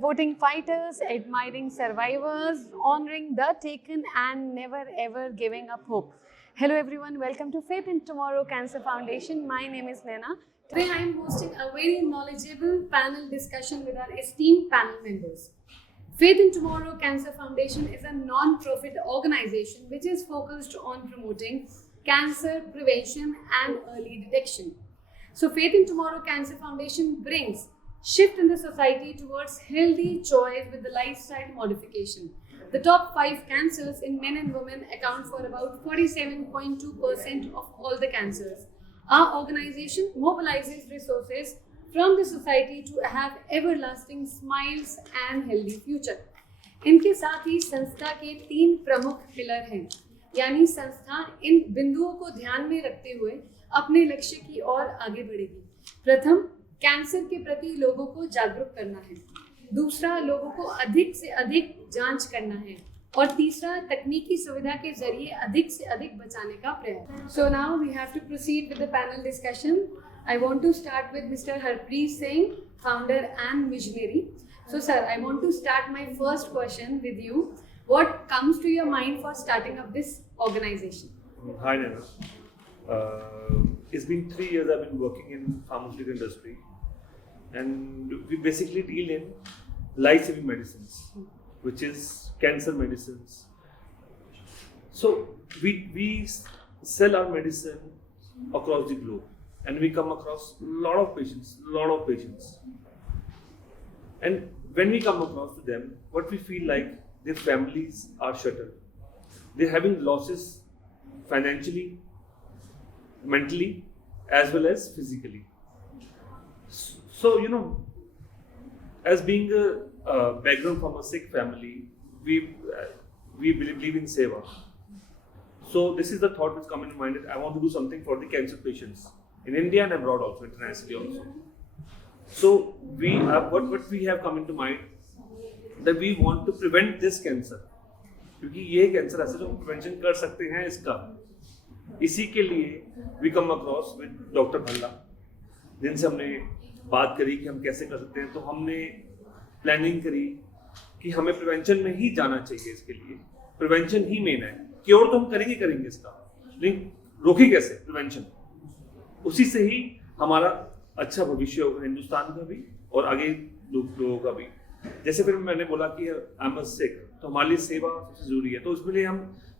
Voting fighters, admiring survivors, honoring the taken, and never ever giving up hope. Hello, everyone. Welcome to Faith in Tomorrow Cancer Foundation. My name is Nena. Today, I am hosting a very knowledgeable panel discussion with our esteemed panel members. Faith in Tomorrow Cancer Foundation is a non-profit organization which is focused on promoting cancer prevention and early detection. So, Faith in Tomorrow Cancer Foundation brings shift in the society towards healthy choice with the lifestyle modification. The top 5 cancers in men and women account for about 47.2% of all the cancers. Our organization mobilizes resources from the society to have everlasting smiles and healthy future. इनके साथ ही संस्था के 3 प्रमुख pillar हैं, यानी संस्था इन बिंदुओं को ध्यान में रखते हुए अपने लक्ष्य की ओर आगे बढ़ेगी। प्रथम, कैंसर के प्रति लोगों को जागरूक करना है। दूसरा, लोगों को अधिक से अधिक जांच करना है। और तीसरा, तकनीकी सुविधा के जरिए अधिक से अधिक बचाने का प्रयास। So now we have to proceed with the panel discussion. I want to start with Mr. Harpreet Singh, founder and visionary. So sir, I want to start my first question with you. What comes to your mind for starting up this organization? Hi Nena. It's been 3 years I've been working in pharmaceutical industry, and we basically deal in life-saving medicines, which is cancer medicines. So we sell our medicine across the globe, and we come across a lot of patients. And when we come across to them, what we feel like, their families are shattered. They're having losses financially, mentally, as well as physically. So, as being a background from a Sikh family, we believe in seva. So this is the thought which come in mind that I want to do something for the cancer patients in India and abroad also, internationally also. So what we have come into mind that we want to prevent this cancer, क्योंकि ये cancer ऐसे जो prevention कर सकते हैं इसका, इसी के लिए we come across with doctor Bhalla, जिनसे हमने बात करी कि हम कैसे कर सकते हैं। तो हमने प्लानिंग करी कि हमें प्रिवेंशन में ही जाना चाहिए। इसके लिए प्रिवेंशन ही मेन है। क्योर तो हम करेंगे इसका, लेकिन रोके कैसे प्रिवेंशन। उसी से ही हमारा अच्छा भविष्य होगा, हिंदुस्तान का भी और आगे लोगों का भी। जैसे फिर मैंने बोला कि आई एम सिख, तो हमारे लिए सेवा सबसे जरूरी है। तो इसमें लिए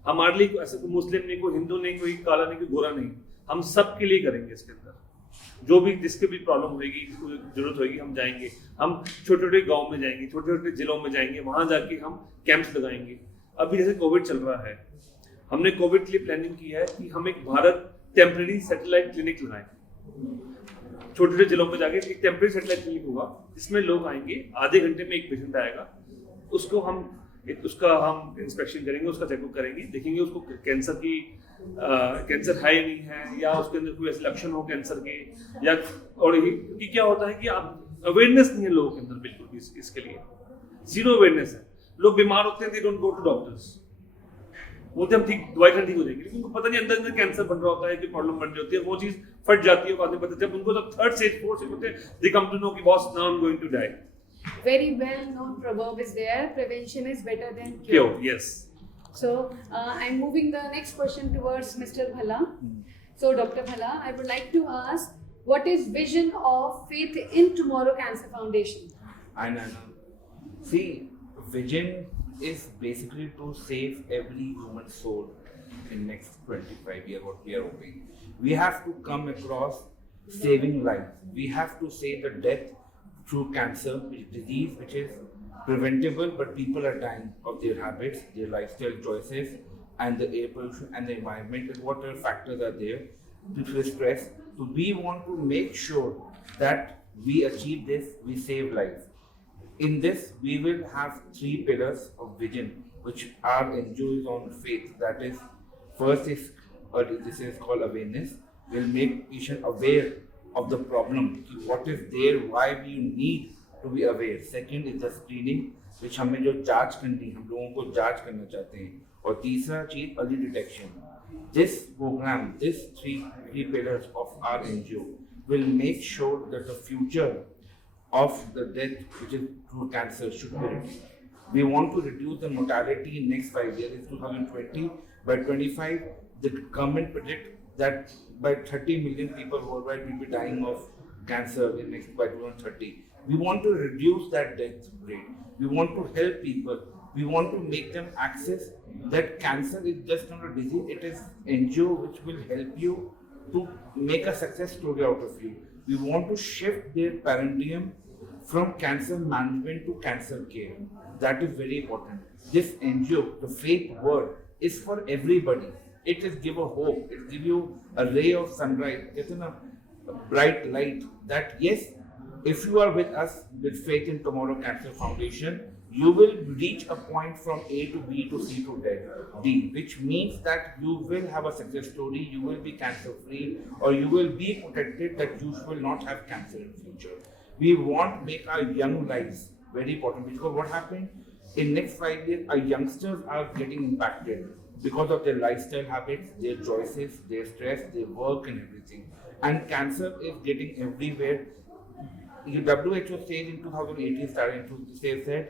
हमारे लिए ऐसे कोई मुस्लिम नहीं, कोई हिंदू नहीं, कोई काला नहीं, कोई गोरा नहीं, हम सब के लिए करेंगे। इसके अंदर जो भी जिसके भी प्रॉब्लम होगी, जिसको जरूरत होगी, हम जाएंगे। हम छोटे छोटे गाँव में जाएंगे, छोटे छोटे जिलों में जाएंगे, वहाँ जाके हम कैंप्स लगाएंगे। अभी जैसे कोविड चल रहा है, हमने कोविड के लिए प्लानिंग की है कि हम एक भारत टेम्परेरी सैटेलाइट क्लिनिक लगाएं। छोटे छोटे जिलों में जाके एक टेम्परेरी सैटेलाइट क्लिनिक होगा, जिसमें लोग आएंगे, आधे घंटे में एक पेशेंट आएगा, उसका हम इंस्पेक्शन करेंगे, उसका चेकअप करेंगे, देखेंगे उसको कैंसर है या नहीं है, या उसके अंदर कोई ऐसे लक्षण हो कैंसर के, या और कि क्या होता है कि आप अवेयरनेस नहीं है लोगों के अंदर, बिल्कुल भी इसके लिए जीरो अवेयरनेस है। लोग बीमार होते हैं, they don't go to doctors, बोलते हम ठीक दवाई खाने ठीक हो जाएगी, लेकिन उनको पता नहीं अंदर कैंसर बन रहा होता है, कि प्रॉब्लम बन रही होती है, वो चीज फट जाती है। बाद में पता जब उनको जब 3rd स्टेज 4th स्टेज होते हैं, दे कम टू नो कि boss now I am going to die. Very well known proverb is there, prevention is better than cure. Yes. So I'm moving the next question towards Mr. Bhalla. So Dr. Bhalla, I would like to ask, what is vision of Faith in Tomorrow Cancer Foundation? See, vision is basically to save every human soul in next 25 years, what we are hoping. We have to come across saving lives. We have to save the death through cancer, which is disease which is preventable, but people are dying of their habits, their lifestyle choices, and the air pollution and the environment and whatever factors are there due to stress. So we want to make sure that we achieve this, we save lives. In this, we will have 3 pillars of vision, which are enjoys on faith. That is, first is this is called awareness. We'll make patient aware of the problem, what is there, why we need to be aware. Second is the screening, which हमें जो जांच करनी, हम लोगों को जांच करना चाहते हैं। और तीसरा चीज early detection. This program, these three pillars of our NGO will make sure that the future of the death which is through cancer should be reduced. We want to reduce the mortality in next 5 years. It's 2020. By 25, the government predict that by 30 million people worldwide will be dying of cancer in next by 2030. We want to reduce that death rate. We want to help people. We want to make them access that cancer is just not a disease. It is NGO which will help you to make a success story out of you. We want to shift their paradigm from cancer management to cancer care. That is very important. This NGO, the faith word, is for everybody. It is give a hope. It give you a ray of sunrise. It's in a bright light that yes, if you are with us with Faith in Tomorrow Cancer Foundation, you will reach a point from A to B to C to D, which means that you will have a success story, you will be cancer free, or you will be protected that you will not have cancer in future. We want to make our young lives very important because what happened in next 5 years, our youngsters are getting impacted because of their lifestyle habits, their choices, their stress, their work and everything. And cancer is getting everywhere. The WHO said in 2018, said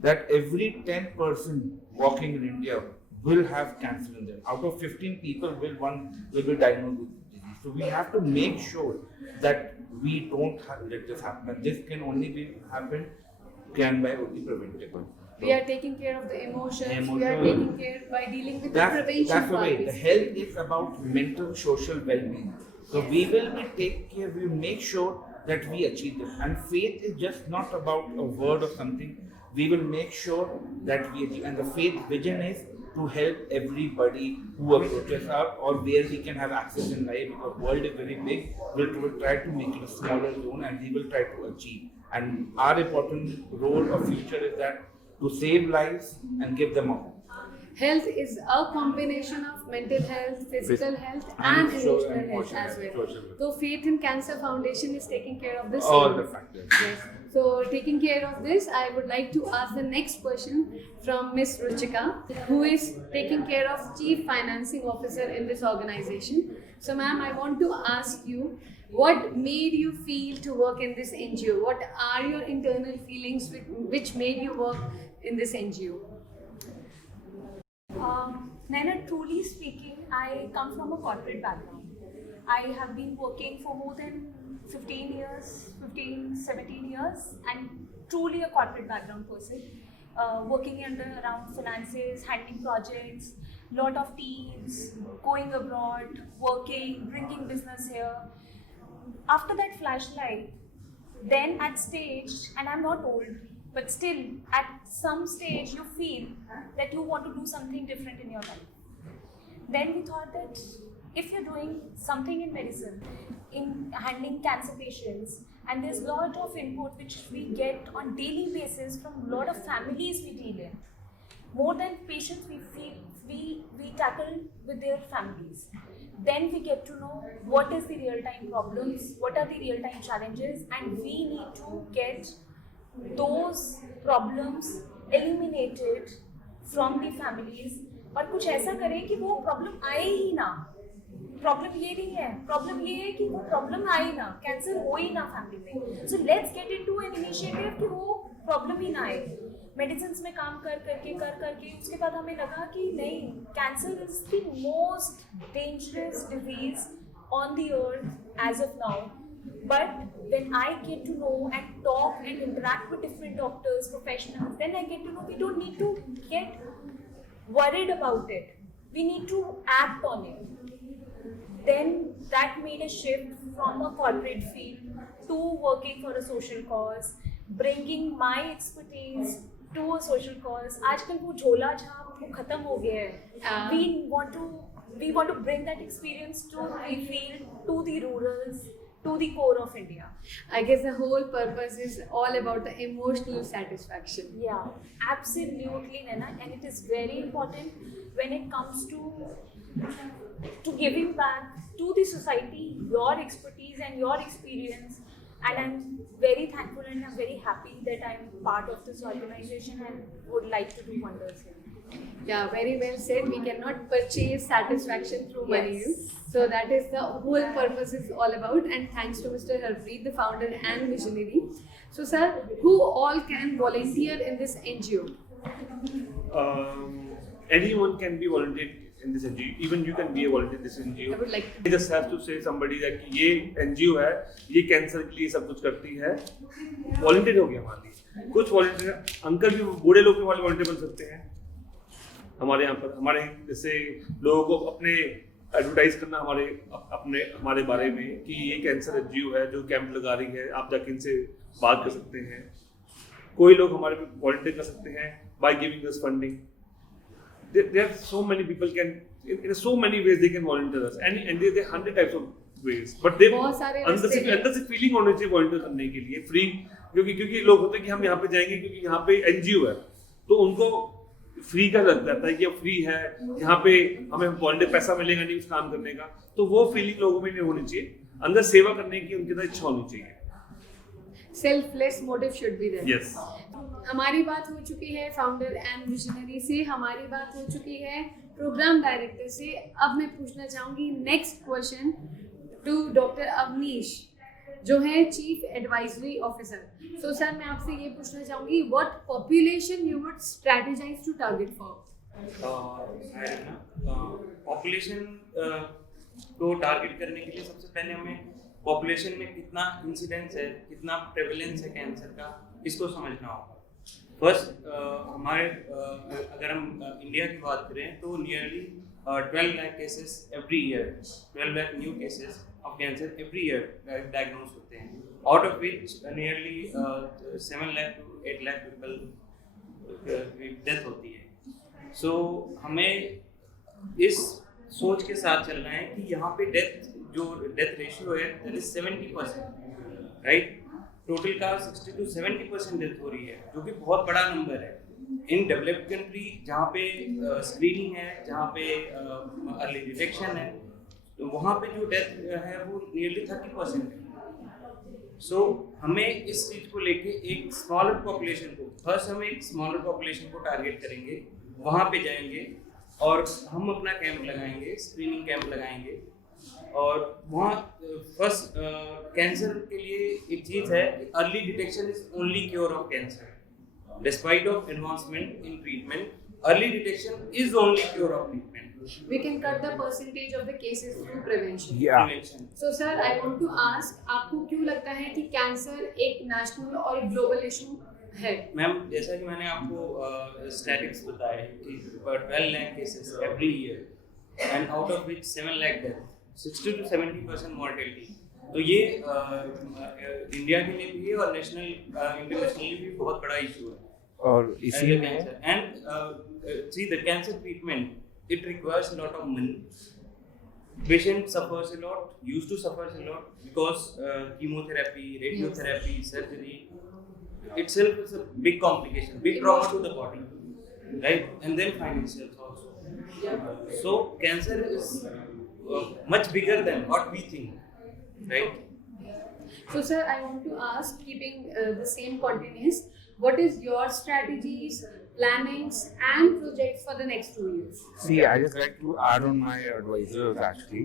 that every 10 person walking in India will have cancer in them. Out of 15 people, one will be diagnosed with disease. So we have to make sure that we don't let this happen. And this can only be only preventable. We are taking care of the emotions. We are taking care by dealing with the prevention. That's the way. The health is about mental, social well-being. So we will take care. We will make sure that we achieve this. And faith is just not about a word or something. We will make sure that we achieve. And the faith vision is to help everybody who approaches us or where we can have access in life because world is very big. We will try to make it a smaller zone and we will try to achieve. And our important role of future is that to save lives and give them a home. Health is a combination of mental health, physical health, and emotional health as well. So, Faith in Cancer Foundation is taking care of this. All the factors. Yes. So, taking care of this, I would like to ask the next question from Miss Ruchika, who is taking care of Chief Financing Officer in this organization. So, ma'am, I want to ask you, what made you feel to work in this NGO? What are your internal feelings which made you work in this NGO? Naina, truly speaking, I come from a corporate background. I have been working for more than 17 years and truly a corporate background person. Working around finances, handling projects, lot of teams, going abroad, working, bringing business here. After that flashlight, then at stage, and I'm not old, but still at some stage you feel that you want to do something different in your life. Then we thought that if you're doing something in medicine, in handling cancer patients, and there's a lot of input which we get on daily basis from a lot of families we deal in. More than patients, we feel we tackle with their families. Then we get to know what is the real-time problems, what are the real-time challenges, and we need to get those problems eliminated from the families और कुछ ऐसा करें कि वो problem आए ही ना. Problem ये नहीं है, प्रॉब्लम ये है कि वो प्रॉब्लम आए ना, कैंसर हो ही ना फैमिली में. So let's get into an initiative कि वो प्रॉब्लम ही ना आए. मेडिसिन में काम कर करके उसके बाद हमें लगा कि नहीं, cancer is the most dangerous disease on the earth as of now. But when I get to know and talk and interact with different doctors, professionals, then I get to know we don't need to get worried about it. We need to act on it. Then that made a shift from a corporate field to working for a social cause, bringing my expertise to a social cause. आजकल वो झोला झाप वो खत्म हो गया है. We want to bring that experience to the field, to the rurals, to the core of India. I guess the whole purpose is all about the emotional satisfaction. Yeah, absolutely, Naina, and it is very important when it comes to giving back to the society your expertise and your experience. And I'm very thankful and I'm very happy that I'm part of this organization and would like to do wonders here. Yeah, very well said. We cannot purchase satisfaction through money. Yes. So that is the whole purpose is all about. And thanks to Mr. Harpreet, the founder and visionary. So, sir, who all can volunteer in this NGO? Anyone can be volunteer in this NGO. Even you can be a volunteer in this NGO. I would like I just have to say somebody that कि ये NGO है, ये cancer के लिए सब कुछ करती है. वॉलंटियर हो गया हमारे लिए. कुछ वॉलंटियर अंकल भी बूढ़े लोग भी वाले वॉलंटियर बन सकते हैं. हमारे यहाँ पर हमारे जैसे लोगों को अपने एडवर्टाइज करना हमारे बारे में कि ये कैंसर NGO है जो कैंप लगा रही है, आप जाके इनसे बात कर सकते हैं. कोई लोग हमारे पे वॉलंटियर कर सकते हैं by giving us funding. There are so many people can in so many ways they can volunteer us and there are 100 types of ways but they बहुत सारे अंदर से फीलिंग होनी चाहिए वॉलंटियर करने के लिए फ्री क्योंकि लोग होते हैं कि हम यहाँ पे जाएंगे क्योंकि यहाँ पे NGO है तो उनको फ्री का लग जाता है कि अब फ्री है यहाँ पे हमें वॉलंटियर पैसा मिलेगा नहीं उस काम करने का तो वो फीलिंग लोगों में नहीं होनी चाहिए. अंदर सेवा करने की उनके अंदर इच्छा होनी चाहिए. Selfless motive should be there. Yes. हमारी बात हो चुकी है फाउंडर एंड विजनरी से, हमारी बात हो चुकी है प्रोग्राम डायरेक्टर से. अब मैं पूछना चाहूँगी next question to doctor Avneesh जो है chief advisory officer. So sir मैं आपसे ये पूछना चाहूँगी what population you would strategize to target for. Population को टारगेट करने के लिए सबसे पहले हमें पॉपुलेशन में कितना इंसिडेंस है, कितना प्रेवलेंस है कैंसर का, इसको समझना होगा. फर्स्ट हमारे अगर हम इंडिया की बात करें तो nearly 12 lakh cases every year, 12 lakh new cases of cancer every year diagnose होते हैं. Out of which nearly 7 lakh to 8 lakh people death होती है. सो हमें इस सोच के साथ चलना है कि यहाँ पे डेथ रेशियो है दैट इज 70%, राइट. टोटल का 60 to 70% डेथ हो रही है जो कि बहुत बड़ा नंबर है. इन डेवलप्ड कंट्री जहाँ पे स्क्रीनिंग है, जहाँ पे अर्ली डिटेक्शन है, तो वहाँ पे जो डेथ है वो नियरली 30% है. सो हमें इस चीज़ को लेके एक स्मॉलर पॉपुलेशन को फर्स्ट हम एक स्मॉलर पॉपुलेशन को टारगेट करेंगे, वहाँ पे जाएंगे और हम अपना कैंप लगाएंगे, स्क्रीनिंग कैंप लगाएंगे. और वहाँ फर्स्ट कैंसर के लिए एक चीज़ है कि early detection is only cure of cancer. Despite of advancement in treatment, early detection is only cure of treatment. We can cut the percentage of the cases through prevention. Prevention. So sir, I want to ask, आपको क्यों लगता है कि cancer एक national और global issue है? Ma'am जैसा कि मैंने आपको स्टैटिक्स बताए कि 12 lakh cases every year and out of which 7 lakh death, 60 to 70% mortality. तो ये इंडिया के लिए भी और नेशनल इंटरनेशनली भी बहुत बड़ा इशू है. और इसी में and see the cancer treatment it requires a lot of money. Patient suffers a lot, used to suffers a lot because chemotherapy, radiotherapy, surgery itself is a big complication, big trauma to the body, right? And then financials also. So cancer is much bigger than what we think, right? So sir, I want to ask, keeping the same continuous, what is your strategies, plannings and projects for the next 2 years? See, I just like to add on my advisors actually.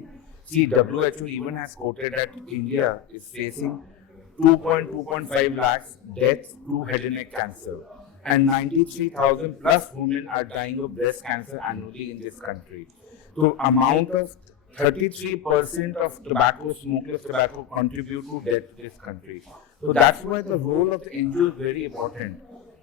See, WHO even has quoted that India is facing 2.5 lakhs deaths to head and neck cancer, and 93,000 plus women are dying of breast cancer annually in this country. So, amount of 33% of tobacco, smokeless tobacco contribute to death in this country. So that's why the role of the NGO is very important.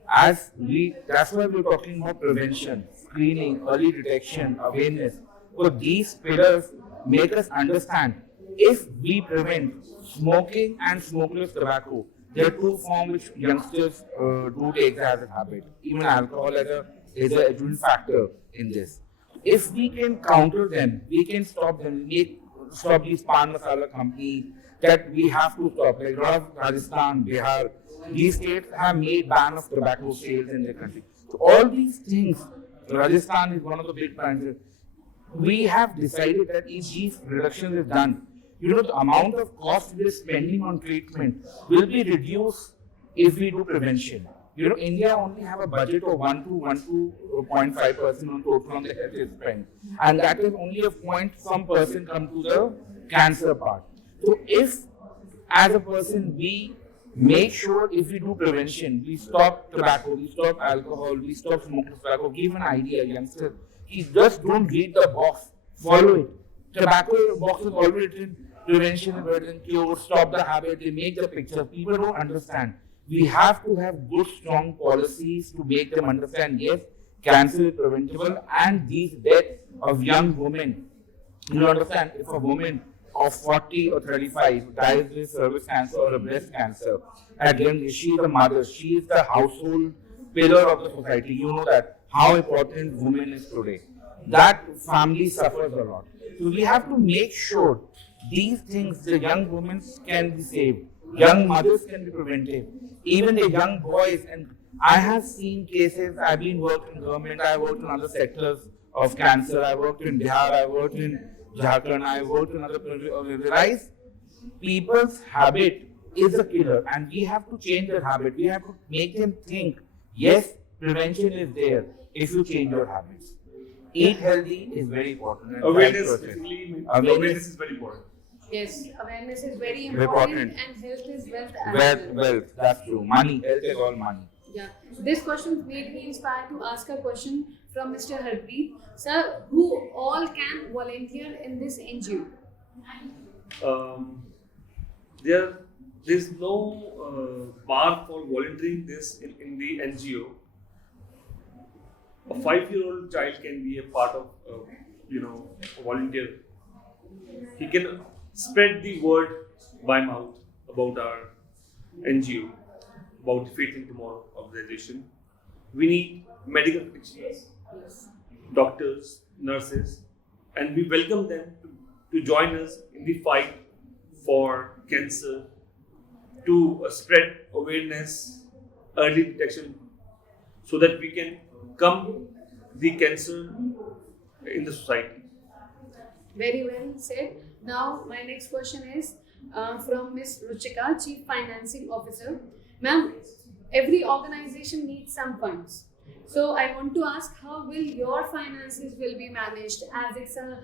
That's why we're talking about prevention, screening, early detection, awareness. So these pillars make us understand if we prevent smoking and smokeless tobacco, there are two forms which youngsters do take as a habit. Even alcohol is a adjunct factor in this. If we can counter them, we can stop them, stop these pan masala companies that we have to stop. Like a lot of Rajasthan, Bihar, these states have made ban of tobacco sales in their country. So all these things, Rajasthan is one of the big branches. We have decided that if these reductions is done, the amount of cost we are spending on treatment will be reduced if we do prevention. India only have a budget of 1 to 1.5% on total on the health spend, and that is only a point some percent come to the cancer part. So if as a person we make sure if we do prevention, we stop tobacco, we stop alcohol, we stop smoking tobacco. Give an idea, youngster. Just don't read the box, follow it. Tobacco box is already written prevention is better than cure, stop the habit, they make the picture. People don't understand. We have to have good, strong policies to make them understand, yes, cancer is preventable, and these deaths of young women. You understand, if a woman of 40 or 35 dies with cervix cancer or a breast cancer, at young age, she is the mother, she is the household pillar of the society. You know that how important women is today. That family suffers a lot. So we have to make sure these things, the young women can be saved, young mothers can be prevented, even the young boys. And I have seen cases, I've been working in government, I worked in other sectors of cancer, I worked in Bihar, I worked in Jharkhand, I worked in other places, realize people's habit is a killer, and we have to change their habit. We have to make them think, yes, prevention is there if you change your habits. Eat healthy is very important. And Awareness, 5%. basically, Awareness. awareness is very important. Yes, awareness is very Important. important, and health is wealth as Wealth, that's true. Money, health is all money. Yeah. This question made me inspired to ask a question from Mr. Harpreet. Sir, who all can volunteer in this NGO? There's no bar for volunteering this in the NGO. A 5-year-old child can be a part of, a volunteer. He can spread the word by mouth about our NGO, about the Faith in Tomorrow organization. We need medical practitioners, doctors, nurses, and we welcome them to join us in the fight for cancer, to spread awareness, early detection, so that we can come the cancer in the society. Very well said. Now, my next question is from Ms. Ruchika, Chief Financing Officer. Ma'am, every organization needs some funds. So, I want to ask, how will your finances will be managed, as it's a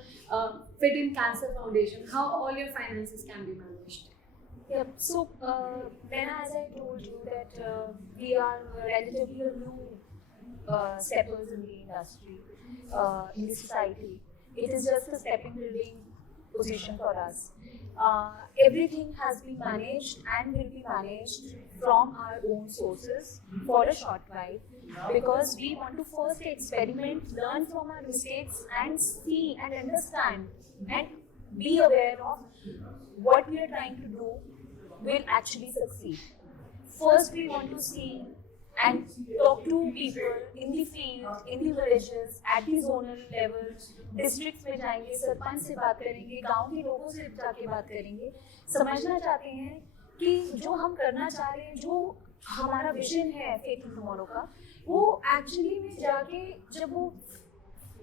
Fit in Cancer Foundation? How all your finances can be managed? Yep. So, then as I told you that we are relatively new steppers in the industry, in the society. It is just a stepping building position for us. Everything has been managed and will be managed from our own sources for a short while, because we want to first experiment, learn from our mistakes, and see and understand and be aware of what we are trying to do will actually succeed. First, we want to see and talk to people in the field, in the villages, at the zonal level, districts में जाएंगे, सरपंच से बात करेंगे, गांव के लोगों से जाके बात करेंगे, समझना चाहते हैं कि जो हम करना चाह रहे हैं, जो हमारा विजन है फेथ इन टुमारो का, वो एक्चुअली में जाके जब वो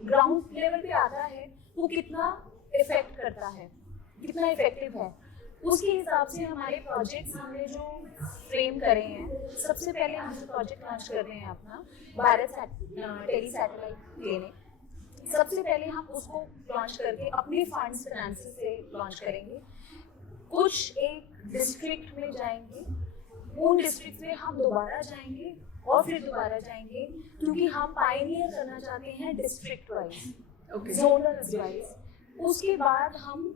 ग्राउंड लेवल पे आता है, वो कितना इफेक्ट करता है, कितना इफेक्टिव है, उसके हिसाब से हमारे प्रोजेक्ट्स हमने जो फ्रेम करे हैं. सबसे पहले हम जो प्रोजेक्ट लॉन्च कर रहे हैं अपना भारत टेली सैटेलाइट लेने, सबसे पहले हम उसको लॉन्च करके अपने फंड्स फाइनेंस से लॉन्च करेंगे. कुछ एक डिस्ट्रिक्ट में जाएंगे, उन डिस्ट्रिक्ट में हम दोबारा जाएंगे और फिर दोबारा जाएंगे, क्योंकि हम पायनियर करना चाहते हैं डिस्ट्रिक्ट वाइज, जोनल वाइज. उसके बाद हम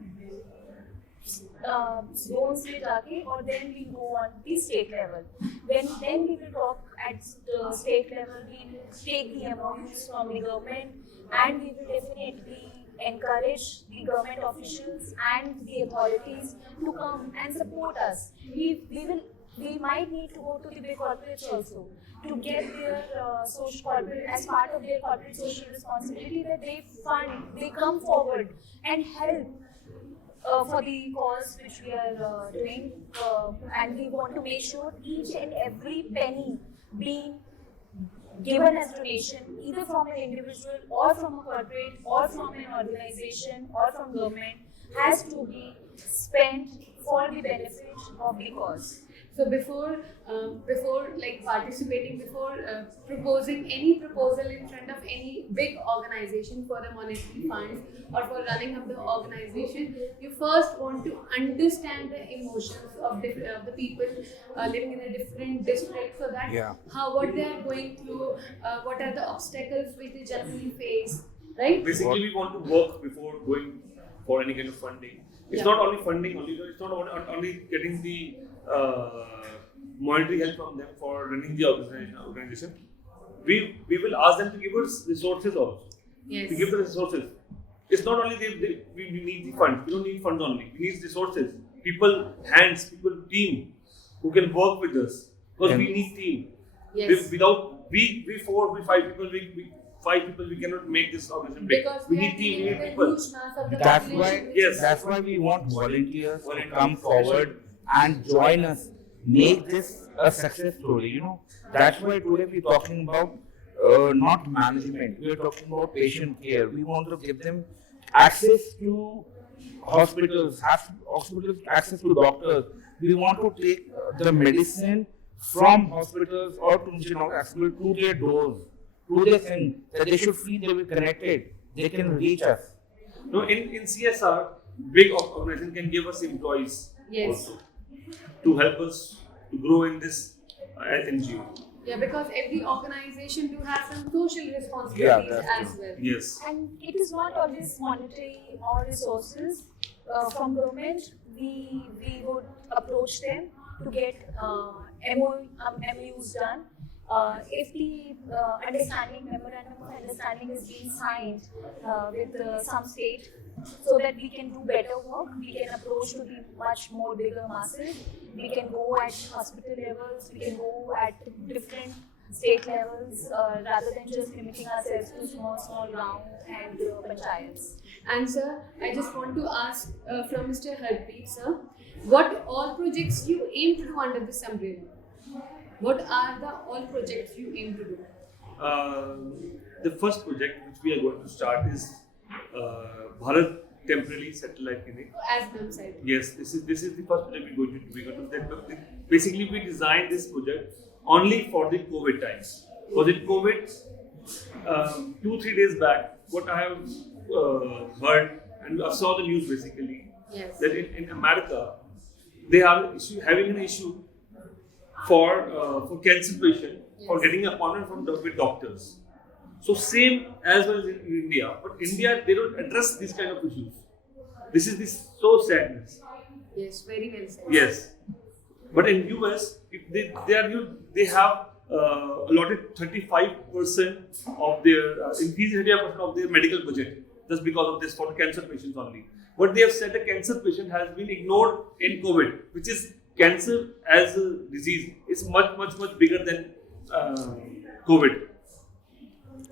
zones में जाके और then we go on the state level. Then we will talk at the state level. We will take the MOUs from the government, and we will definitely encourage the government officials and the authorities to come and support us. We might need to go to the big corporates also to get their social corporate, as part of their corporate social responsibility, that they come forward and help for the cause which we are doing, and we want to make sure each and every penny being given as donation, either from an individual or from a corporate or from an organization or from government, has to be spent for the benefit of the cause. So before like participating, before proposing any proposal in front of any big organization for the monetary funds or for running up the organization, you first want to understand the emotions of the people living in a different district, so that what they are going through, what are the obstacles which they generally face, right? Basically, we want to work before going for any kind of funding. It's not only funding, it's not only getting the monetary help from them for running the organization. We will ask them to give us resources also. Yes. To give the resources. It's not only we need the funds. We don't need funds only. We need resources. People, hands, people, team who can work with us. Because we need team. Yes. Without we 4, we 5 people, we cannot make this organization big. Because We need team, we need people. That's why we want volunteers to come forward and join us, make this a success story. You know, that's why today we're talking about not management. We're talking about patient care. We want to give them access to hospitals, access to doctors. We want to take the medicine from hospitals or to accessible to their doors, to their thing, that they should feel they will connected. They can reach us. No, in CSR, big organization can give us employees also to help us to grow in this NGO. Yeah, because every organization do have some social responsibilities as true. well. Yes. And it is not always monetary or resources from government. We would approach them to get MOUs done. If the memorandum of understanding is being signed with some state, so that we can do better work, we can approach to the much more bigger masses. We can go at hospital levels, we can go at different state levels, rather than just limiting ourselves to small ground and panchayats. And sir, I just want to ask from Mr. Harpreet sir, what all projects you aim to do under this umbrella? What are the all projects you aim to do? The first project which we are going to start is Bharat Temporary Satellite Clinic. As ma'am said. Yes, this is the first project we're going to do. Basically, we designed this project only for the COVID times. Because in COVID, 2-3 days back, what I have heard and I saw the news basically, that in America, they are having an issue for cancer patient for getting an appointment with doctors. So same as well as in India, but India they don't address these kind of issues. This is so sadness. Yes, very well said. Yes, but in US they have allotted 35% of their increased 35% of their medical budget just because of this for cancer patients only. But they have said the cancer patient has been ignored in COVID, which is cancer as a disease is much bigger than COVID.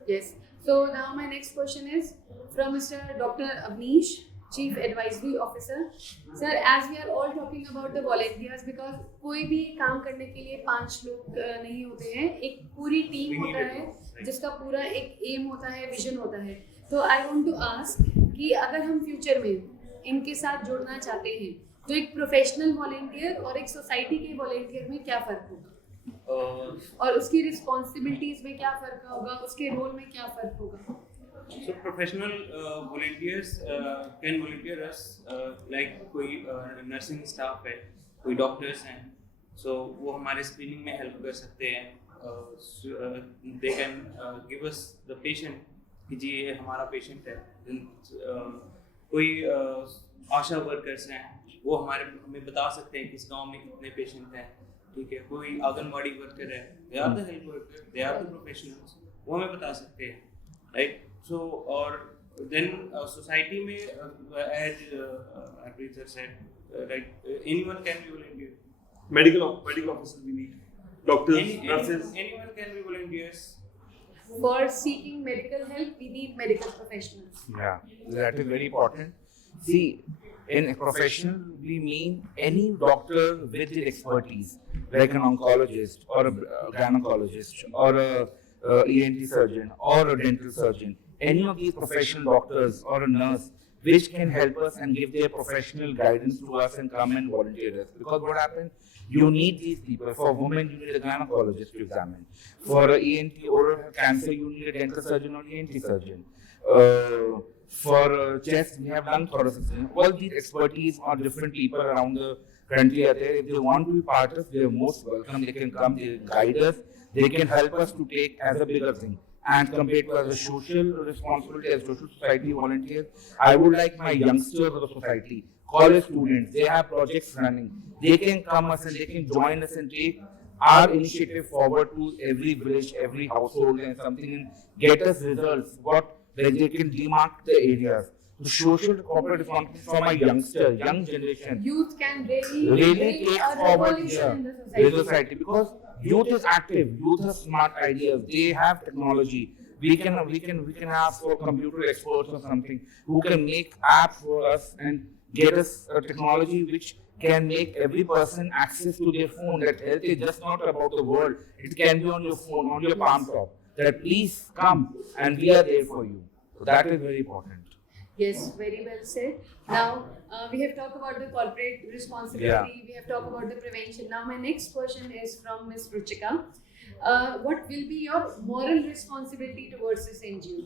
Yes. So now my next question is from Mr. Dr. Avnish, Chief Advisory Officer. Sir, as we are all talking about the volunteers, because कोई भी काम करने के लिए 5 लोग नहीं होते हैं, एक पूरी टीम होता है जिसका पूरा एक एम होता है, विजन होता है. तो I want to ask कि अगर हम फ्यूचर में इनके साथ जुड़ना चाहते हैं, तो एक प्रोफेशनल वॉलंटियर और एक सोसाइटी के वॉलंटियर में क्या फ़र्क होगा? और उसकी रिस्पॉन्सिबिलिटीज में क्या फर्क होगा, उसके रोल में क्या फर्क होगा? So professional volunteers can volunteer us, like कोई nursing staff है, कोई doctors हैं, so वो हमारे screening में help कर सकते हैं. They can give us the patient कि जी ये हमारा patient है. कोई आशा वर्कर्स हैं, वो हमें बता सकते हैं किस गांव में कितने पेशेंट हैं, ठीक है. कोई आंगनवाड़ी वर्कर है, they are the health worker, they are the professionals, वो हमें बता सकते हैं, राइट. सो और देन सोसाइटी में as Harpreet sir said, right, anyone can be volunteer. Medical officers we need, doctors, nurses. Anyone can be volunteers. For seeking medical help, we need medical professionals. Yeah, that is very important. See, in a professional, we mean any doctor with the expertise, like an oncologist or a gynecologist or a ENT surgeon or a dental surgeon. Any of these professional doctors or a nurse which can help us and give their professional guidance to us and come and volunteer us. Because what happens, You need these people. For women, you need a gynecologist to examine. For ENT oral cancer, you need a dental surgeon or ENT surgeon. For chest, we have lung thoracists. All these expertise or different people around the country are there. If they want to be part of, they are most welcome. They can come, they guide us, they can help us to take as a bigger thing. And compared to as a social responsibility, as social society volunteers, I would like my youngsters of the society, college students, they have projects running. They can come us and they can join us and take our initiative forward to every village, every household and something and get us results. Where they can demark the areas. The social corporate responsibility for my youngster, young generation. Youth can really Really bring take a forward revolution the in the society. because youth is active, youth has smart ideas, they have technology. We can ask for computer experts or something who can make apps for us and get us a technology which can make every person access to their phone. That health is just not about the world. It can be on your phone, on your palm top. That please come and we are there for you. So that is very important. Yes, very well said. Now, we have talked about the corporate responsibility, we have talked about the prevention. Now, my next question is from Ms. Ruchika. What will be your moral responsibility towards this NGO?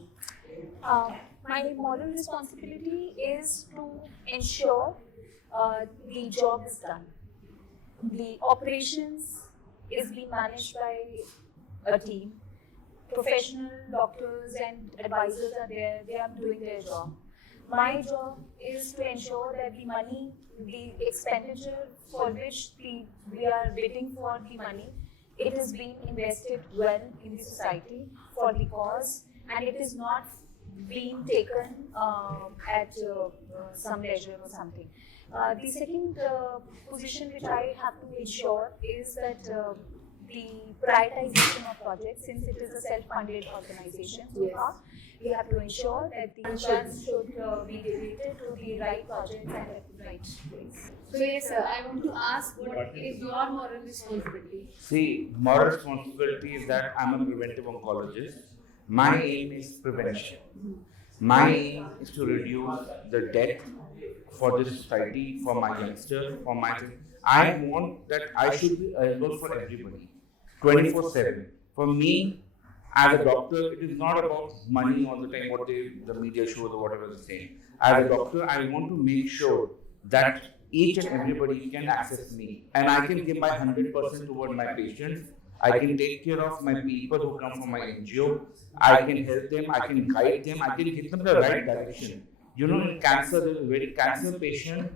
My moral responsibility is to ensure the job is done. The operations is being managed by a team. Professional doctors and advisors are there, they are doing their job. My job is to ensure that the money, the expenditure for which we are bidding for the money, it is being invested well in the society for the cause, and it is not being taken at some leisure or something. The second position which I have to ensure is that the prioritization of projects, since it is a self-funded organization so far, we have to ensure that the funds should be related to the right projects and at the right place. So yes, sir, I want to ask, what is your moral responsibility? See, moral responsibility is that I'm a preventive oncologist. My aim is prevention. My aim is to reduce the death for the society, for my youngster, for my... I want that I should be available for everybody, 24/7. For me, as a doctor, it is not about money all the time, what the media shows or whatever is saying. As a doctor, I want to make sure that each and everybody can access me, and I can give my 100% toward my patients. I can take care of my people who come from my NGO. I can help them, I can guide them, I can give them the right direction. You know, in cancer, there's a very cancer patient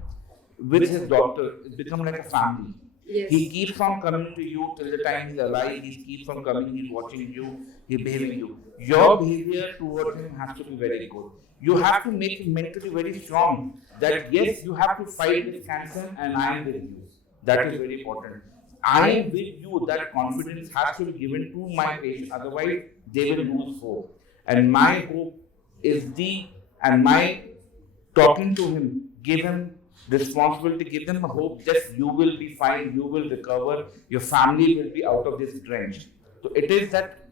with his doctor, it's become like a family. Yes. He keeps on coming to you till the time he's alive, he keeps on coming, he's watching you, he's behaving you. Your behavior towards him has to be very good. You have to make him mentally very strong. That yes, you have to fight this cancer and I am with you. That is very important. I am with you, that confidence has to be given to my patient, otherwise they will lose hope. And my hope is my talking to him, give him the responsibility, give them a hope that you will be fine, you will recover, your family will be out of this drench. So it is that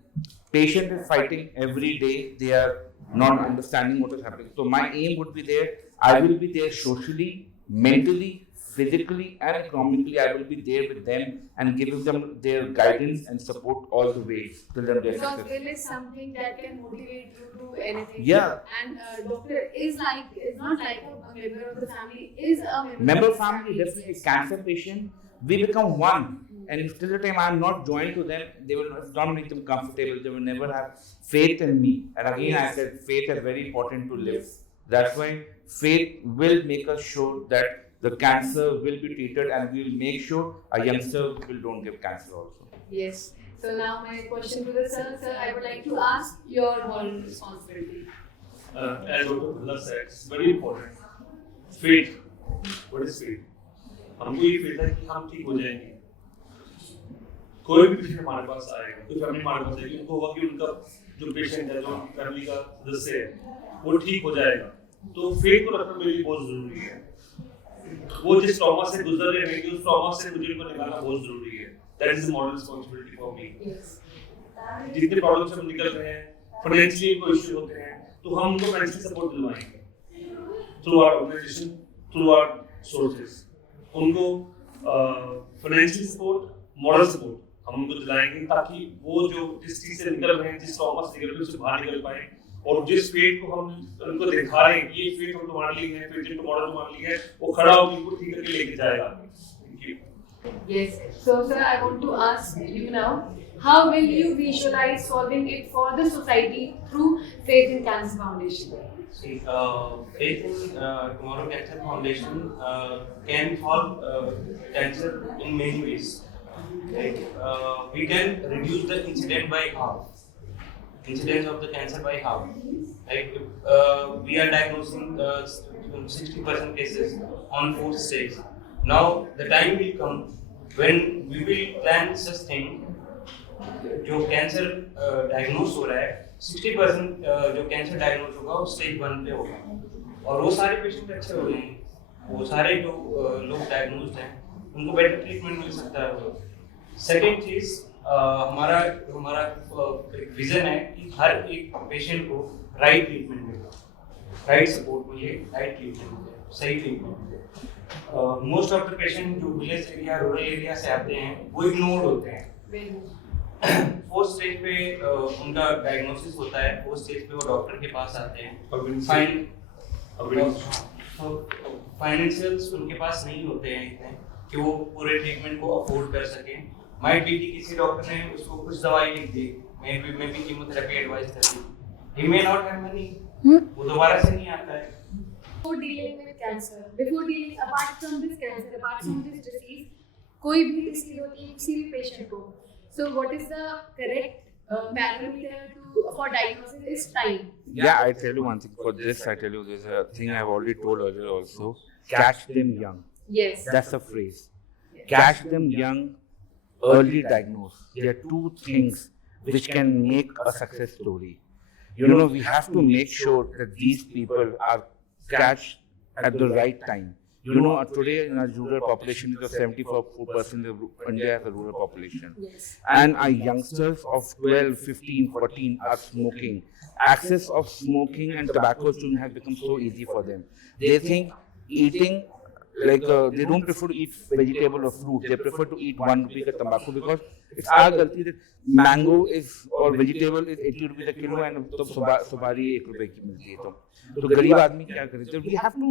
patient is fighting every day, they are not understanding what is happening. So my aim would be there, I will be there socially, mentally, physically and economically. I will be there with them and giving them their guidance and support all the way till them their Because success. will is something that can motivate you to anything. Yeah. And doctor is not like a member of the family, is a Member family, definitely cancer patient, we become one. And till the time I am not joined to them, they will not make them comfortable. They will never have faith in me. And again, I said faith is very important to live. That's why faith will make us sure that the cancer will be treated, and we will make sure our youngsters will don't get cancer also. Yes. So now my question to the sir, I would like to ask your moral responsibility. As Dr. Bhalla said, it's very important. Faith. What is faith? हमको ये faith है कि हम ठीक हो जाएंगे. कोई भी पेशेंट हमारे पास आएगा, कोई फैमिली हमारे पास आएगी, उनको होगा कि उनका जो पेशेंट है, जो फैमिली का सदस्य है, वो ठीक हो जाएगा. तो फेथ को रखना मेरे लिए बहुत जरूरी है. वो जिस ट्रॉमा से गुजर रहे हैं, उस ट्रॉमा से मुझे उनको निकालना बहुत जरूरी है. That is the moral responsibility for me. Yes. जितने प्रॉब्लम से हम निकल रहे हैं, फाइनेंशियली कोई इश्यू होते हैं, तो हम उनको फाइनेंशियल सपोर्ट दिलवाएंगे. Through our organization, through our sources. उनको फाइनेंशियल सपोर्ट, मॉरल सपोर्ट हम उनको दिलाएंगे ताकि वो जो जिस चीज से निकल रहे हैं, जिस ट्रॉमा से निकल रहे हैं, उससे बाहर निकल पाए। और जिस फेट को हम उनको दिखा रहे हैं, ये फेट हमने मान ली है, फेट टुमारो मान ली है, वो खड़ा होकर उनको ठीक करके लेके जाएगा। Thank you. Yes. So, sir, I want to ask you now, how will you visualize solving it for the society through Faith in Cancer Foundation? See, Faith in Tomorrow Cancer Foundation can solve cancer in many ways. Like, we can reduce the incidence by half. Incidence of the cancer by half. Like, we are diagnosing 60% cases on 4th stage. Now the time will come when we will plan such thing. जो cancer diagnose हो रहा है 60% जो cancer diagnose होगा वो stage 1 पे होगा और वो सारे पेशेंट अच्छे हो जाएंगे, वो सारे जो लोग डायग्नोस्ड हैं उनको बेटर ट्रीटमेंट मिल सकता है। सेकेंड चीज हमारा विजन है कि हर एक पेशेंट को राइट ट्रीटमेंट मिले, राइट सपोर्ट मिले, राइट ट्रीटमेंट मिले, सही ट्रीटमेंट मिले। मोस्ट ऑफ द पेशेंट जो विलेज एरिया रूरल एरिया से आते हैं वो इग्नोर्ड होते हैं। 4th स्टेज पे उनका डायग्नोसिस होता है, 4th स्टेज पे वो डॉक्टर के पास आते हैं। फाइनेंशियल्स उनके पास नहीं होते हैं इतने कि वो पूरे ट्रीटमेंट को अफोर्ड कर सकें। माइट बी किसी डॉक्टर ने उसको कुछ दवाई लिख दी, मे बी कीमोथेरेपी एडवाइस कर दी, ही मे नॉट हैव मनी, वो दोबारा से नहीं आता है। Before dealing with cancer, before dealing apart from this cancer, apart from this disease, कोई भी disease होती है किसी भी patient को, so what is the correct parameter for diagnosis is time. Yeah, I tell you one thing. For this, I tell you there's a thing I've already told earlier also. Catch them young. Yes. That's the phrase. Catch them young, early diagnose. There are two things which can make a success story. You know, we have to make sure that these people are catched at the right time. You know, today in our rural population, is 74% of India has a rural population. Yes. And our youngsters of 12, 15, 14 are smoking. Access of smoking and tobacco chewing has become so easy for them. They think eating, they don't prefer to eat vegetable or fruit. They prefer to eat 1 rupee ka tobacco because it's our galti that mango is or vegetable is 80 rupees a kilo and तो सुपारी 1 रुपए की मिलती है तो गरीब आदमी क्या करे? So we have to,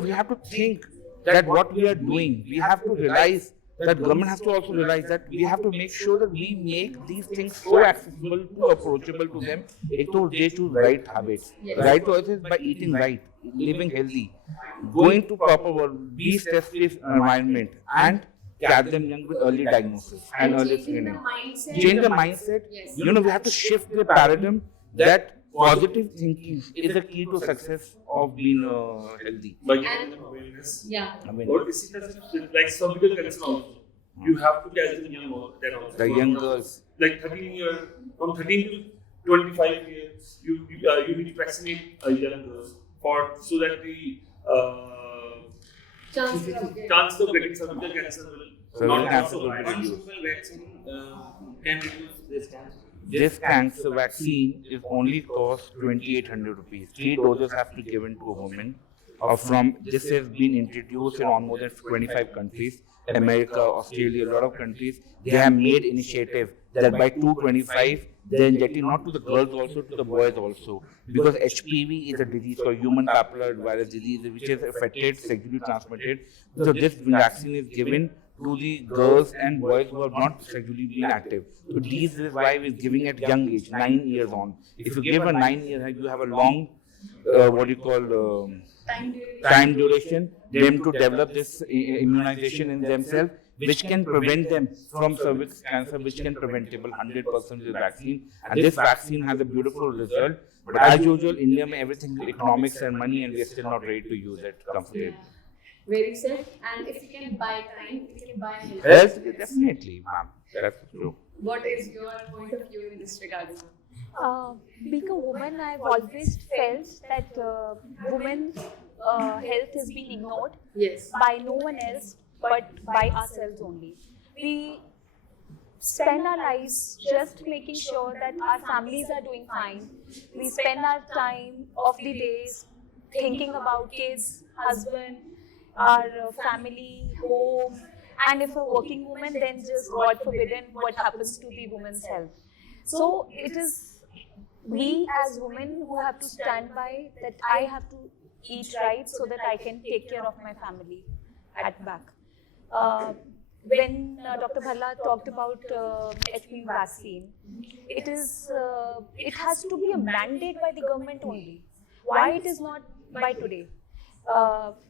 we have to think that what we are doing, we have to realize that government has to also realize that we have to make sure that we make these things so accessible to approachable to them. एक तो they choose right habits. Right choices by eating right, living healthy, going to proper work, be stress-free environment, and catch them young with early diagnosis and early screening. Change the mindset. Yes. We have to shift the paradigm that positive thinking is the key to success of being healthy. By giving them awareness. Yeah. I mean, Or is it like cervical cancer also? You have to catch them young then also. the young girls. Like 13 years, from 13 to 25 years, you need to vaccinate a young girl so that the chance of getting cervical cancer will not be so high. One simple vaccine can reduce this cancer. This cancer vaccine is only cost 2,800 rupees. 3 doses have to be given to a woman. This has been introduced in more than 25 countries, America, Australia, a lot of countries. They have made initiative that by 225 they are injecting not to the girls also, to the boys also, because HPV is a disease or human papillary virus disease which is affected, sexually transmitted. So this vaccine is given to the girls and boys who have not sexually been active. So this is why we're giving at young age, 9 years on. If you give a 9 years, you have a long, time duration, them to develop this immunization in themselves, which can prevent them from cervix cancer, which can preventable 100% with the vaccine. And this vaccine has a beautiful result. But as usual, India, everything is economics and money, and we are still not ready to use it comfortably. Very said. And if you can buy time, if you can buy health. Yes, definitely, ma'am. That's true. What is your point of view in this regard? Being a woman, I've always felt that women's health has been ignored Yes. by no one else but by ourselves only. We spend our lives just making sure that our families are doing fine. We spend our time of the days thinking about kids, husband, our family, home, and if a working woman, then just God forbidden, what happens to the woman's health? So it is we as women who have to stand by that I have to eat right so that I can take care of my family at back. When Dr. Bhalla talked about HPV vaccine, it has to be a mandate by the government only. Why it is not by today?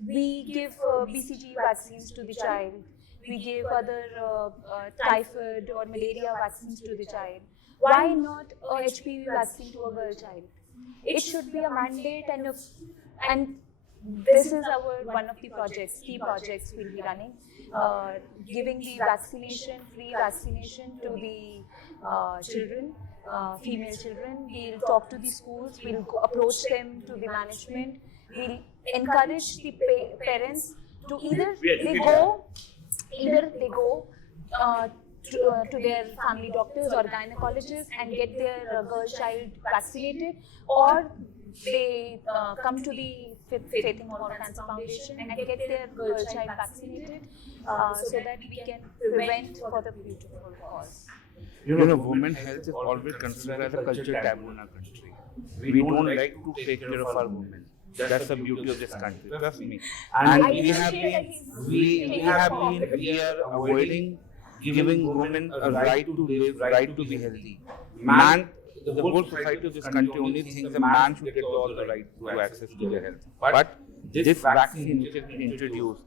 We give BCG vaccines to the child. We give other typhoid or malaria vaccines to the child. Why not a HPV vaccine to a girl child? It should be a mandate, and this is one of the projects, key projects we'll be running, giving the free vaccination to the children, female children. We'll talk to the schools, we'll approach them to the management, we'll encourage the parents to either they go to their family doctors or gynecologists and get their girl child vaccinated, or they come to the Faith in Tomorrow Cancer Foundation and get their girl child vaccinated so that we can prevent for the beautiful cause. Women health is always considered as a cultural taboo in our country. We don't like to take care of our women. That's the beauty of this country. Trust me. And we are avoiding giving women a right to live, right to be healthy. Man, the whole society of this country only thinks a man should get all the right to access to their health. But this vaccine which has been introduced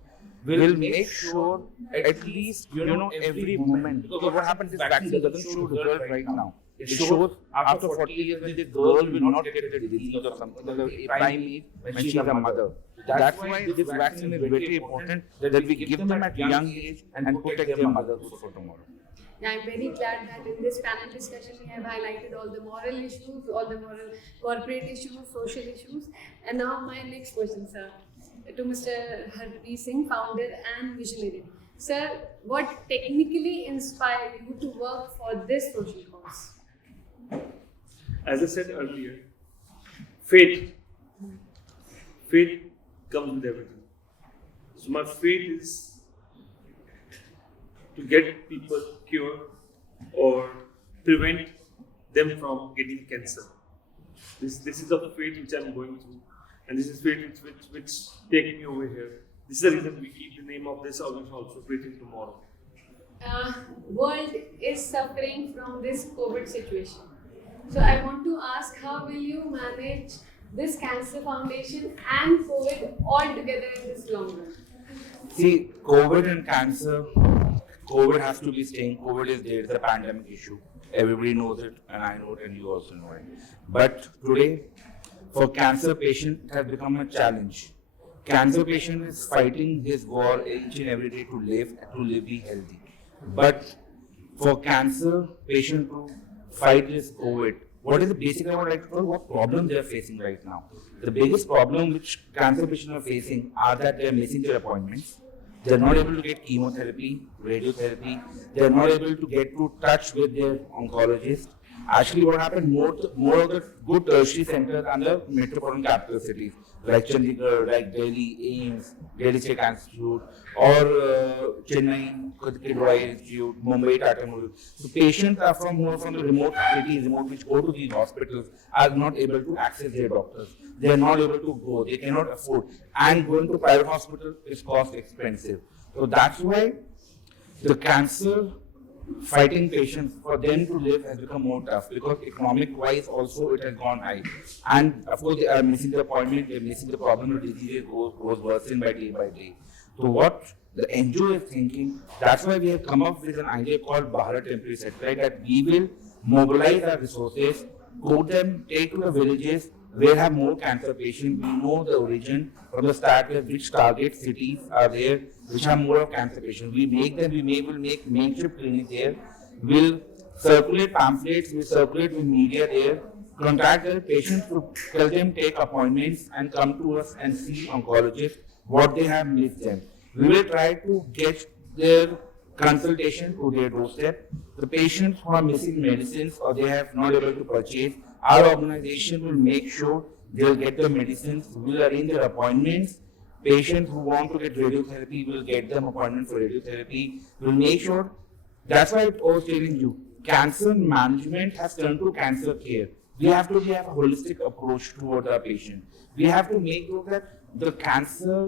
will make sure at least, every woman, because what happens, this vaccine doesn't show result right now. It shows after 40 years when this girl will not get the disease or something, the time is when she is a mother. That's why this vaccine is very important, that we give them at young age and protect their motherhood for tomorrow. I'm very glad that in this panel discussion we have highlighted all the moral issues, all the moral corporate issues, social issues. And now my next question, sir, to Mr. Harpreet Singh, founder and visionary. Sir, what technically inspired you to work for this social cause? As I said earlier, faith comes with everything. So my faith is to get people cured or prevent them from getting cancer. This is the faith which I'm going through, and this is faith which taking me over here. This is the reason we keep the name of this organization also, Faith in Tomorrow. World is suffering from this COVID situation. So I want to ask, how will you manage this Cancer Foundation and COVID all together in this long run? See, COVID and cancer, COVID has to be staying. COVID is there, it's a pandemic issue. Everybody knows it, and I know it, and you also know it. But today, for cancer patient, it has become a challenge. Cancer patient is fighting his war each and every day to be healthy. But for cancer patient to fight this COVID, what is the basic I would like to tell what problems they are facing right now? The biggest problem which cancer patients are facing are that they are missing their appointments. They are not able to get chemotherapy, radiotherapy. They are not able to get to touch with their oncologist. Actually, what happened, more of the good tertiary centers and the metropolitan capital cities like Chandigarh, like Delhi, AIIMS, Delhi State Cancer Institute, or Chennai, Kidwai Institute, Mumbai, Tata Memorial. So patients are from the remote cities, which go to these hospitals, are not able to access their doctors. They are not able to go. They cannot afford. And going to private hospital is cost expensive. So that's why the cancer fighting patients, for them to live has become more tough, because economic wise also it has gone high. And of course they are missing the appointment, they are missing the problem, the disease goes worsening by day. So what the NGO is thinking, that's why we have come up with an idea called Bharat Temporary Set, right? That we will mobilize our resources, take to the villages where have more cancer patients. We know the origin from the start, which target cities are there, which have more of cancer patients. We will make makeshift clinic there. We'll circulate pamphlets, we'll circulate with media there, contact the patients to tell them take appointments and come to us and see oncologists what they have missed them. We will try to get their consultation to their doorstep. The patients who are missing medicines or they have not able to purchase, our organization will make sure they'll get the medicines. We'll arrange their appointments patients who want to get radiotherapy will get them appointment for radiotherapy. We'll make sure. That's why I was telling you, cancer management has turned to cancer care. We have to have a holistic approach toward our patient. We have to make sure that the cancer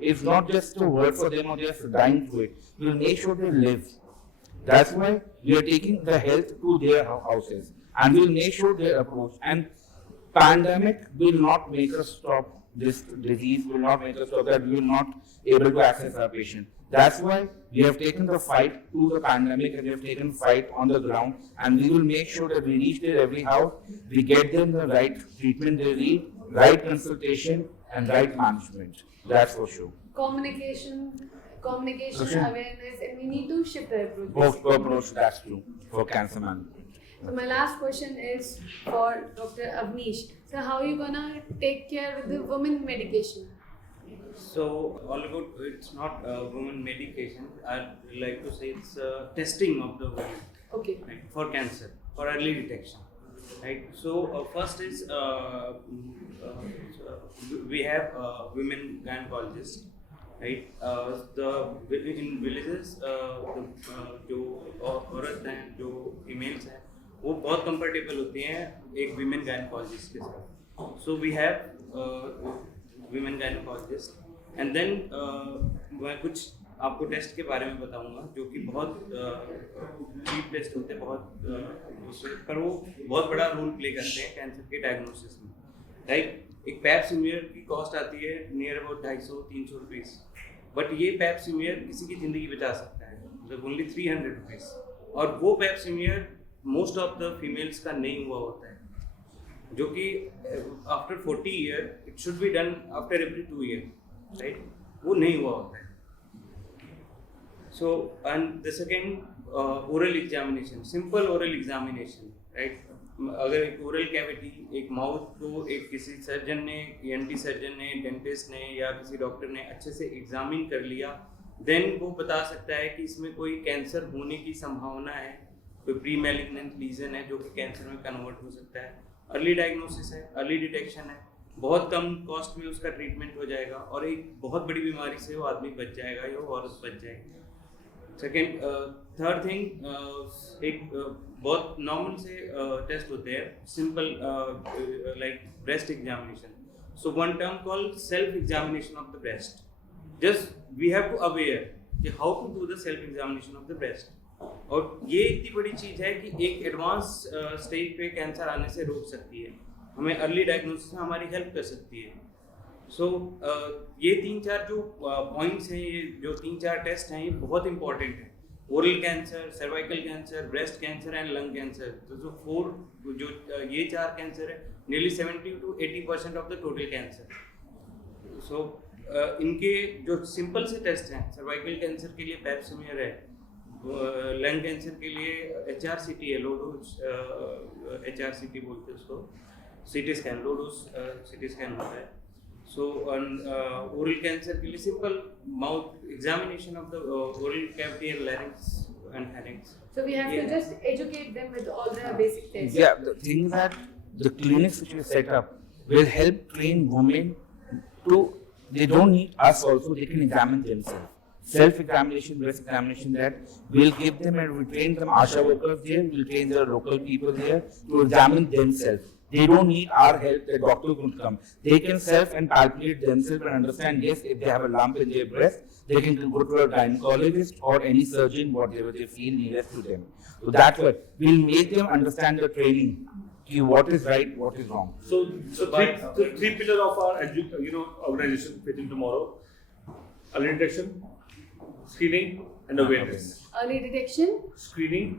is not just a word for them or just dying to it. We'll make sure they live. That's why we are taking the health to their houses, and we'll make sure their approach. And pandemic will not make us stop this disease, will not make us stop that we will not able to access our patient. That's why we have taken the fight to the pandemic, and we have taken fight on the ground, and we will make sure that we reach their every house, we get them the right treatment they need, right consultation, and right management. That's for sure. Communication, awareness, and we need to shift the approach. Both approach, that's true for cancer management. So my last question is for Dr. Avnish. So how are you gonna take care with the women medication? So all about it's not women medication. I'd like to say it's testing of the women, Okay. right, for cancer, for early detection, right. So first is we have women gynecologists, right. In villages जो औरत हैं जो females हैं वो बहुत comfortable होती हैं एक women gynecologist के साथ. So we have women gynecologist. And then मैं कुछ आपको टेस्ट के बारे में बताऊंगा जो कि बहुत चीप टेस्ट होते हैं, बहुत पर वो बहुत बड़ा रोल प्ले करते हैं कैंसर के डायग्नोसिस में, राइट. एक पैप स्मीयर की कॉस्ट आती है नियर अबाउट 250-300 रुपीज़, बट ये पैप स्मीयर किसी की ज़िंदगी बचा सकता है, मतलब ओनली 300 रुपीज़. और वो pap smear most of the females का नहीं हुआ होता है, जो कि after 40 year it should be done after every 2 year, right. वो नहीं हुआ होता है. So and the second oral examination, simple oral examination, right. अगर एक ओरल कैविटी, एक माउथ को एक किसी सर्जन ने, ENT सर्जन ने, डेंटिस्ट ने या किसी डॉक्टर ने अच्छे से एग्जामिन कर लिया, देन वो बता सकता है कि इसमें कोई कैंसर होने की संभावना है, कोई प्री मैलिग्नेंट लीजन है जो कि कैंसर में कन्वर्ट हो सकता है. अर्ली डायग्नोसिस है, अर्ली डिटेक्शन है, बहुत कम कॉस्ट में उसका ट्रीटमेंट हो जाएगा और एक बहुत बड़ी बीमारी से वो आदमी बच जाएगा या वो औरत बच जाएगी. सेकेंड थर्ड थिंग, एक बहुत नॉर्मल से टेस्ट होते हैं, simple like breast examination. So one term called self examination of the breast. Just we have to aware कि how to do the self examination of the breast. और ये इतनी बड़ी चीज़ है कि एक एडवांस स्टेज पे कैंसर आने से रोक सकती है, हमें अर्ली डायग्नोसिस में हमारी हेल्प कर सकती है. सो ये 3-4 जो पॉइंट्स हैं, ये जो 3-4 टेस्ट हैं, ये बहुत इंपॉर्टेंट है. Oral cancer, cervical cancer, breast cancer and lung cancer. तो जो ये 4 कैंसर है, nearly 70-80% of the total cancer. So इनके जो सिंपल से टेस्ट हैं, सर्वाइकल कैंसर के लिए पैप स्मीयर है, लंग कैंसर के लिए HRCT है, लो डोज HRCT बोलते हैं उसको, CT scan, low dose CT scan होता है. सो ओरल कैंसर के लिए simple mouth examination of the oral cavity and larynx and pharynx. So we have to just educate them with all the basic tests. Yeah, the thing that the clinics which we set up will help train women to, they don't need us also, they can examine themselves. Self-examination, breast examination, that we'll give them and we train them ASHA workers there, we'll train the local people there to examine themselves. They don't need our help, the doctor will come. They can self and palpate themselves and understand, yes, if they have a lump in their breast, they can go to a gynecologist or any surgeon, whatever they feel nearest to them. So that's what we'll make them understand the training, what is right, what is wrong. So three pillars of our organization, Faith in Tomorrow: early detection, screening, and awareness. Early detection. Screening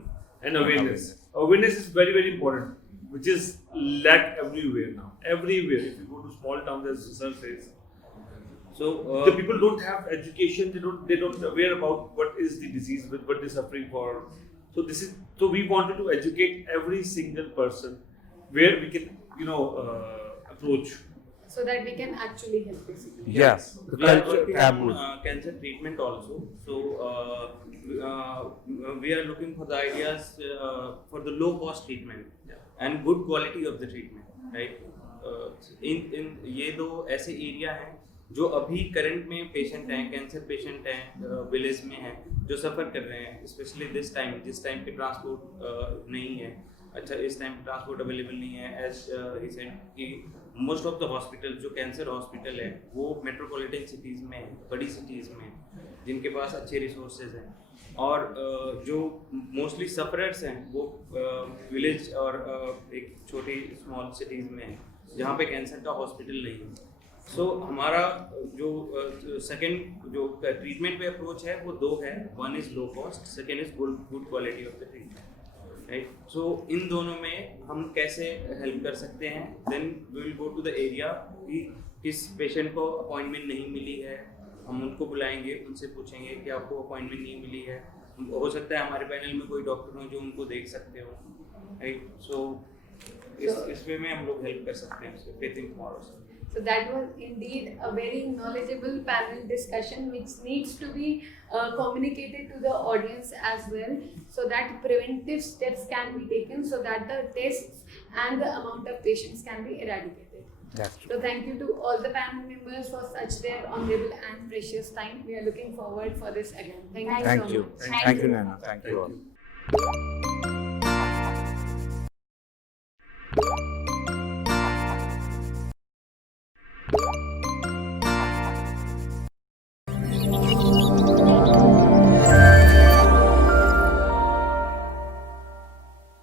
and awareness. Awareness is very, very important, which is lacked everywhere now. Everywhere, if you go to small towns, as research says, So the people don't have education. They don't aware about what is the disease, what they're suffering for. So we wanted to educate every single person where we can approach. So that we can actually help basically. Yes, the we are culture working taboo. on cancer treatment also. So we are looking for the ideas for the low cost treatment and good quality of the treatment, right? In ये दो ऐसे area हैं जो अभी current में patient हैं, cancer patient हैं, village में हैं, जो सफ़र कर रहे हैं, स्पेशली जिस टाइम पे ट्रांसपोर्ट नहीं है, अच्छा इस टाइम ट्रांसपोर्ट अवेलेबल नहीं है, एज ही सेड कि मोस्ट ऑफ द हॉस्पिटल जो कैंसर हॉस्पिटल है वो मेट्रोपॉलिटन सिटीज़ में है, बड़ी सिटीज़ में, जिनके पास अच्छे रिसोर्सेज हैं, और जो मोस्टली सफरर्स हैं वो विलेज और एक छोटी स्मॉल सिटीज़ में है जहाँ पे कैंसर का हॉस्पिटल नहीं है। सो हमारा जो सेकेंड जो ट्रीटमेंट पे अप्रोच है वो दो है, one is low cost, second is good quality of the treatment, right. So इन दोनों में हम कैसे हेल्प कर सकते हैं, then we will go to the area कि किस पेशेंट को अपॉइंटमेंट नहीं मिली है, हम उनको बुलाएंगे, उनसे पूछेंगे कि आपको अपॉइंटमेंट नहीं मिली है, हो सकता है हमारे पैनल में कोई डॉक्टर हो जो उनको देख सकते हो, राइट। सो इस वे में हम लोग हेल्प कर सकते हैं फेथ इन टुमारो से। So that was indeed a very knowledgeable panel discussion which needs to be communicated to the audience as well, so that preventive steps can be taken so that the tests and the amount of patients can be eradicated. That's true. So thank you to all the panel members for such their honorable and precious time. We are looking forward for this again. Thank you Thank so you. much. Thank you, Nana. Thank you all.